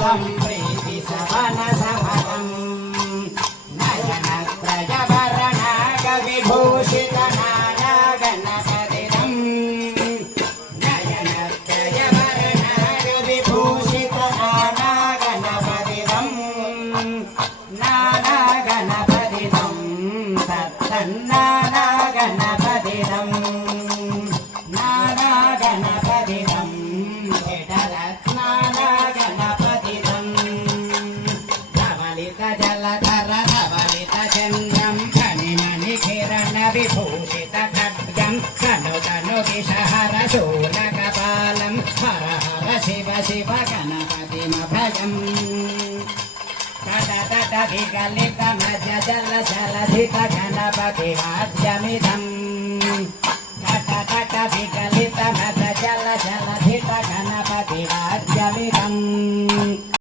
त्वं प्रीति सवन समतं नयनत्रयवरणाग विभूषित नाना गणपतितं नयनत्रयवरणाग विभूषित नाना गणपतितं नाना गणपतितं तत्तन्नाना गणपतितं नाना गणपतितं जडरत्नाना गणपतितं धवलित जलधर धवलित चन्द्रं फणिमणिकिरण विभूषित खड्गं तनु तनु विषहर शूलकपालं हर हर शिव शिव गणपतिमभयम् तट विकलित मज जल जलधित गणपति वाद्यमिदम् तट विकलित मज जल जलधित गणपति वाद्यमिदम्